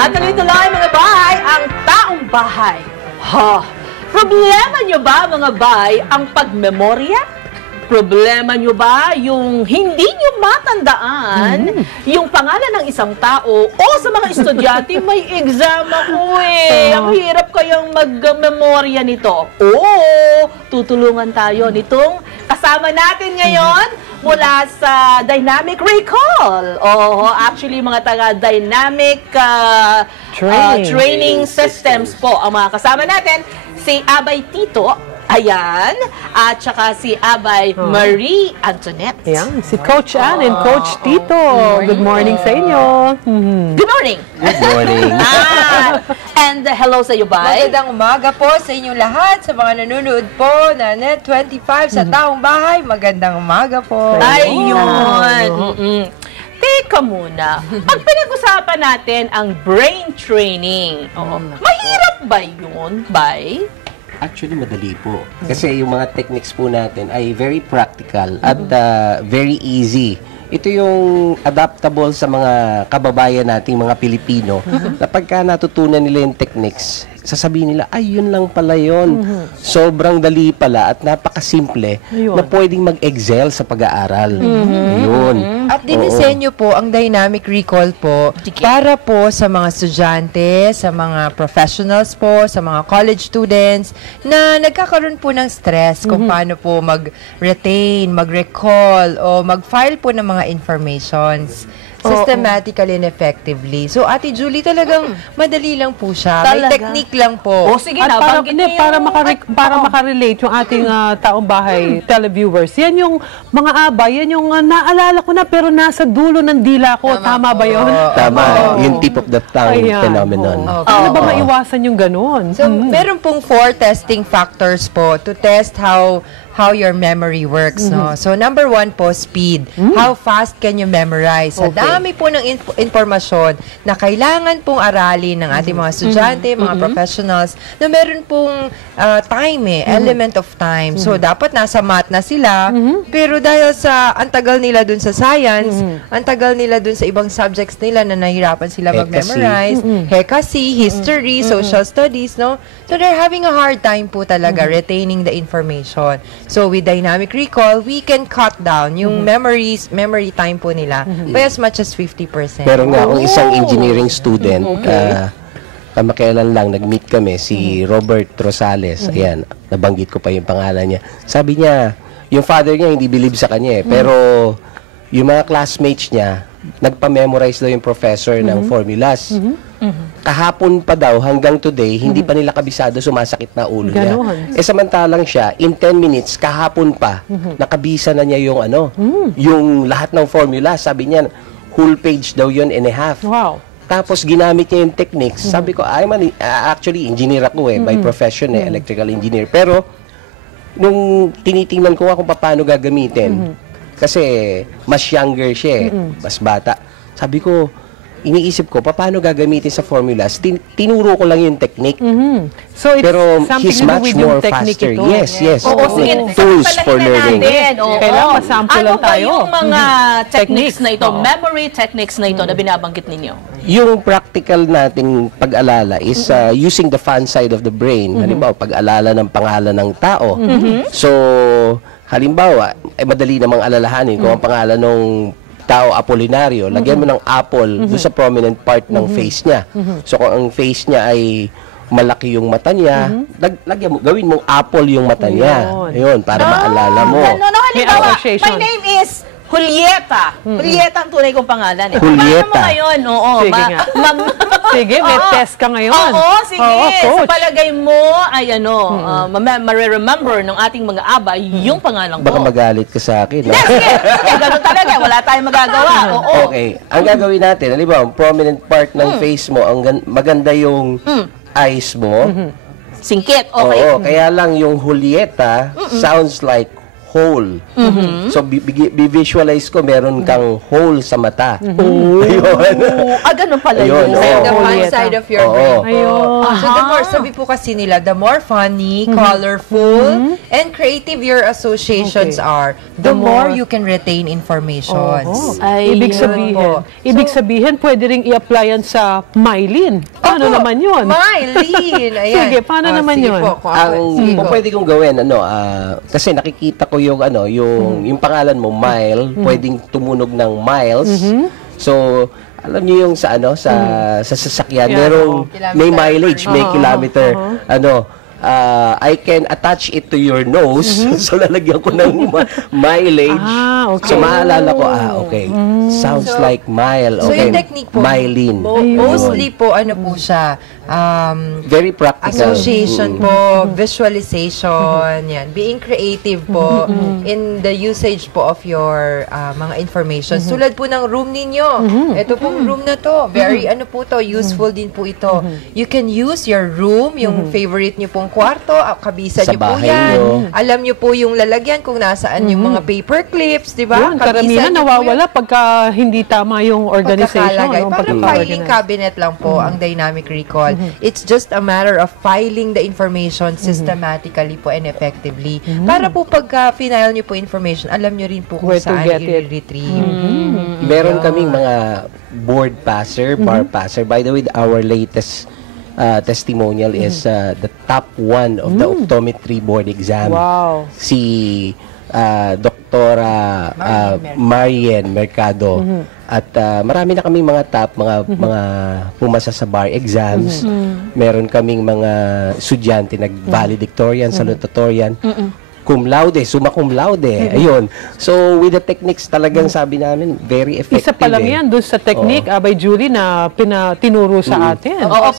At tuloy-tuloy mga bay, ang taong bahay. Ha! Problema nyo ba mga bay ang pagmemorya? Problema nyo ba yung hindi nyo matandaan yung pangalan ng isang tao o sa mga estudyante may exam ako Ang hirap kayang mag-memorya nito. Oo, tutulungan tayo nitong kasama natin ngayon mula sa Dynamic Recall. Actually mga taga-Dynamic Training Systems po ang mga kasama natin. Si Abay Tito, ayan, at saka si Abay Marie Antoinette. Ayan, si Coach Ann and Coach Tito. Good morning sa inyo. Good morning. Good morning. And hello sa iyo, Bay. Magandang umaga po sa inyong lahat, sa mga nanonood po na Net25 sa taong bahay. Magandang umaga po. Ayun. Teka muna. Pag pinag-usapan natin ang brain training, mahirap ba yun, Bay? Actually, madali po. Kasi yung mga techniques po natin ay very practical at very easy. Ito yung adaptable sa mga kababayan nating mga Pilipino na pagka natutunan nila yung techniques, sasabihin nila, ay, yun lang pala yun. Sobrang dali pala at napakasimple na pwedeng mag-excel sa pag-aaral. Yun. At dinisenyo po ang Dynamic Recall po para po sa mga estudyante, sa mga professionals po, sa mga college students na nagkakaroon po ng stress kung paano po mag-retain, mag-recall o mag-file po ng mga informations systematically and effectively. So, Ate Julie, talagang madali lang po siya. May technique lang po. Sige At na, para makarelate yung ating taong bahay televiewers, yan yung mga abay, yan yung naalala ko na pero nasa dulo ng dila ko. Tama ba yun? Tama. Yung tip of the tongue phenomenon. Paano ba maiwasan yung ganun? So, meron pong 4 testing factors po to test how your memory works, no? So, number 1 po, speed. How fast can you memorize? Sa dami po ng informasyon na kailangan pong aralin ng ating mga estudyante, mga professionals, na meron pong time element of time. So, dapat nasa math na sila, pero dahil sa antagal nila dun sa science, antagal nila dun sa ibang subjects nila na nahirapan sila mag-memorize, HECAC, history, social studies, no? So, they're having a hard time po talaga retaining the information. So, with Dynamic Recall, we can cut down yung memory time po nila by as much as 50%. Pero nga, kung isang engineering student, kamakailan lang, nag-meet kami, si Robert Rosales, ayan, nabanggit ko pa yung pangalan niya. Sabi niya, yung father niya hindi believe sa kanya pero yung mga classmates niya, nagpa-memorize daw yung professor ng formulas. Kahapon pa daw, hanggang today, hindi pa nila kabisado, sumasakit na ulo niya. Samantalang siya, in 10 minutes, kahapon pa, nakabisa na niya yung yung lahat ng formula. Sabi niya, whole page daw yun and a half. Wow. Tapos, ginamit niya yung techniques. Sabi ko, actually, engineer ako by profession, electrical engineer. Pero, nung tinitingnan ko kung paano gagamitin, kasi mas younger siya mas bata. Sabi ko, iniisip ko, paano gagamitin sa formulas? Tinuro ko lang yung technique. So, it's pero something he's to do much with more yung technique faster. ito. Yes. Sige, Tools for learning. Kailangan masample lang tayo. Ano ba yung mga techniques na ito, memory techniques na ito na binabanggit ninyo? Yung practical nating pag-alala is using the fun side of the brain. Halimbawa, pag-alala ng pangalan ng tao. So, halimbawa, madali namang alalahanin kung ang pangalan ng tao Apolinario, lagyan mo ng apple doon sa prominent part ng face niya. So, kung ang face niya ay malaki yung mata niya, gawin mong apple yung mata niya. Ayun, para maalala mo. Halimbawa, my name is Julieta. Julieta ang tunay kong pangalan. Julieta. Paano mo ngayon? Sige nga. Sige, may test ka ngayon. Sige. Sa palagay mo, ay ma-remember ng ating mga abay yung pangalan ko. Baka magalit ka sa akin. Sige. Ganun talaga. Wala tayong magagawa. Okay. Ang gagawin natin, halimbawa, prominent part ng face mo, maganda yung eyes mo. Singkit. Okay. Oo, kaya lang yung Julieta sounds like hole. So, visualize ko, meron kang hole sa mata. Ayun. Ganun pala Ayun, yun. oo. The fun side of your brain po. Ayun. So the more, sabi po kasi nila, the more funny, colorful, and creative your associations are, the more you can retain informations. Ay, Ibig yun sabihin, po. sabihin, pwede ring i-apply yan sa Mylene. Paano Opo, naman yun? Mylene! Ayan. Sige, paano naman sige yun? Po, sige Kung po. pwede kong gawin, kasi nakikita ko yung, yung pangalan mo, Mile, pwedeng tumunog ng miles. So, alam niyo yung sa sasakyan, Yeah, merong oo. may mileage, may kilometer, I can attach it to your nose, so lalagyan ko ng mileage. Okay. So, maalala ko, okay, sounds So, like mile. So Okay, yung technique po, Mylene. mostly po, ano po siya, Very practical. association po, visualization, yan. Being creative po in the usage po of your mga information. Tulad po ng room ninyo. Ito pong room na to. Very ano po to, useful din po ito. You can use your room, yung favorite nyo pong kwarto, kabisa Sa nyo po bahay yan. nyo. Alam nyo po yung lalagyan kung nasaan yung mga paper clips, di ba? Yun, karamihan nyo po nawawala pagka hindi tama yung organization. pagkakalagay. no? Parang filing cabinet lang po ang dynamic recall. It's just a matter of filing the information systematically po and effectively. Para po pagka final nyo po information, alam nyo rin po kung Where to saan get it. i-retrieve. Meron kaming mga board passer, bar passer. By the way, our latest testimonial is the top one of the optometry board exam. Wow. Si Doktora Marian Mercado. At marami na kaming mga top, mga pumasa sa bar exams. Meron kaming mga estudyante nag-valedictorian, salutatorian. Cum laude, summa cum laude. Ayun. So, with the techniques talagang sabi namin, very effective. Isa pa lang yan doon sa technique, Abay Julie, na tinuro sa atin. Oo,